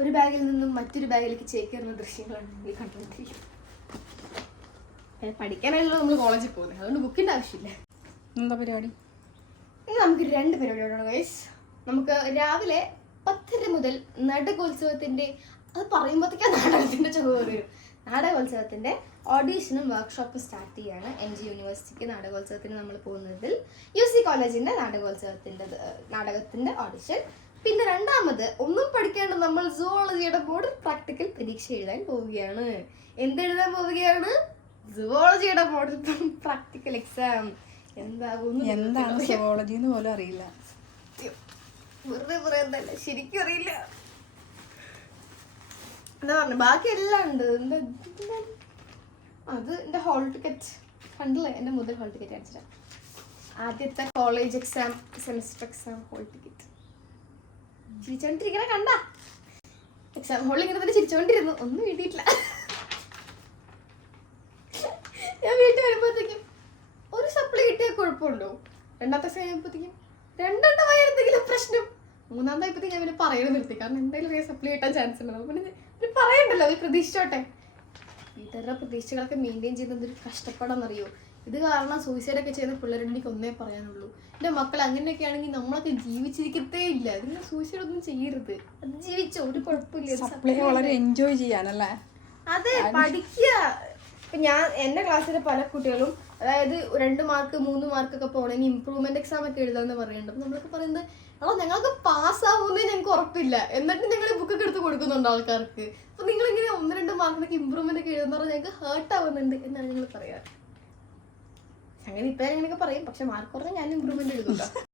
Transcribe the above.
ഒരു ബാഗിൽ നിന്നും മറ്റൊരു ബാഗിലേക്ക് ചേക്കേറുന്ന ദൃശ്യങ്ങളാണ് നിങ്ങൾ കണ്ടുകൊണ്ടിരിക്കുന്നത്. പഠിക്കാനാണല്ലോ നമ്മൾ കോളേജിൽ പോകുന്നത്, അതുകൊണ്ട് ബുക്കിന്റെ ആവശ്യമില്ല. എന്താ പരിപാടി? ഇനി നമുക്ക് 2 പരിപാടികളാണ് ഗൈസ്. നമുക്ക് രാവിലെ 10:30 മുതൽ നാടകോത്സവത്തിന്റെ, അത് പറയുമ്പോഴത്തേക്കാണ് നാടകത്തിന്റെ ചുവ വരും. നാടകോത്സവത്തിന്റെ ഓഡീഷനും വർക്ക്ഷോപ്പും സ്റ്റാർട്ട് ചെയ്യാണ്. MG യൂണിവേഴ്സിറ്റിക്ക് നാടകോത്സവത്തിന് നമ്മൾ പോകുന്നതിൽ UC കോളേജിന്റെ നാടകത്തിന്റെ ഓഡിഷൻ. പിന്നെ രണ്ടാമത് ഒന്നും പഠിക്കാണ്ട് നമ്മൾ സുവോളജിയുടെ ബോർഡ് പ്രാക്ടിക്കൽ പരീക്ഷ എഴുതാൻ പോവുകയാണ്. എന്തെഴുതാൻ പോവുകയാണ്? സുവോളജിയുടെ ബോർഡിൽ പ്രാക്ടിക്കൽ എക്സാം. എന്താണ് സുവോളജി എന്ന് പോലും അറിയില്ല. വെറുതെ പറയുന്നതല്ല, ശരിക്കും അറിയില്ല. എന്താ പറഞ്ഞ ബാക്കി എല്ലാം ഉണ്ട്. അത് എന്റെ ഹോൾ ടിക്കറ്റ് കണ്ടില്ലേ? എന്റെ മുതൽ ഹോൾ ടിക്കറ്റ് അടിച്ചിട്ടാ. ആദ്യത്തെ college exam, semester exam hall ticket. ചിരിച്ചോണ്ടിരിക്കണ കണ്ട? എക്സാം ഹോളിൽ ഇങ്ങനെ തന്നെ ചിരിച്ചോണ്ടിരുന്നു, ഒന്നും എഴുതിയിട്ടില്ല. ഞാൻ വീട്ടിൽ വരുമ്പോഴത്തേക്കും ഒരു സപ്ലൈ കിട്ടിയാൽ കുഴപ്പമുണ്ടോ? രണ്ടാമത്തെ കഴിയുമ്പോഴത്തേക്കും രണ്ടെണ്ണമായിരുന്നെങ്കിലും പ്രശ്നം. മൂന്നാമതായപ്പോഴത്തേക്കും ഞാൻ പിന്നെ പറയുന്നത് നിർത്തി. കാരണം എന്തായാലും സപ്ലൈ കിട്ടാൻ ചാൻസ് ഉണ്ട്. പിന്നെ പറയണ്ടല്ലോ, അത് പ്രതീക്ഷിച്ചോട്ടെ. വീട്ടുകാരുടെ പ്രതീക്ഷകളൊക്കെ മെയിൻറ്റെയിൻ ചെയ്യുന്നത് ഒരു കഷ്ടപ്പാടാണെന്നറിയോ? ഇത് കാരണം സൂയിസൈഡൊക്കെ ചെയ്യുന്ന പിള്ളേരോട് എനിക്ക് ഒന്നേ പറയാനുള്ളൂ, എൻ്റെ മക്കൾ അങ്ങനെയൊക്കെ ആണെങ്കിൽ നമ്മളൊക്കെ ജീവിച്ചിരിക്കത്തേ ഇല്ല. ഇതിന് സൂയിസൈഡ് ഒന്നും ചെയ്യരുത്. അത് ജീവിച്ചോ, ഒരു കുഴപ്പമില്ല. വളരെ എൻജോയ് ചെയ്യാനല്ലേ? അതെ, പഠിക്കുക. ഇപ്പൊ ഞാൻ എൻ്റെ ക്ലാസ്സിലെ പല കുട്ടികളും അതായത് 2 മാർക്ക് 3 മാർക്കൊക്കെ പോകണമെങ്കിൽ ഇമ്പ്രൂവ്മെന്റ് എക്സാം ഒക്കെ എഴുതാന്ന് പറയുന്നുണ്ട്. അപ്പൊ നമ്മളൊക്കെ പറയുന്നത് അതോ ഞങ്ങൾക്ക് പാസ്സാവുന്നേ ഞങ്ങൾക്ക് ഉറപ്പില്ല, എന്നിട്ട് ഞങ്ങൾ ബുക്കൊക്കെ എടുത്ത് കൊടുക്കുന്നുണ്ട് ആൾക്കാർക്ക്. അപ്പൊ നിങ്ങൾ ഇങ്ങനെ 1-2 മാർക്കിനൊക്കെ ഇമ്പ്രൂവ്മെന്റ് ഒക്കെ എഴുതുന്ന പറഞ്ഞാൽ ഞങ്ങൾക്ക് ഹേർട്ട് ആവുന്നുണ്ട് എന്നാണ് ഞങ്ങൾ പറയാറ്. അങ്ങനെ ഇപ്പൊ അങ്ങനെയൊക്കെ പറയും, പക്ഷെ മാർക്ക് കുറഞ്ഞാൽ ഞാൻ ഇമ്പ്രൂവ്മെന്റ് എഴുതുന്നുണ്ടോ?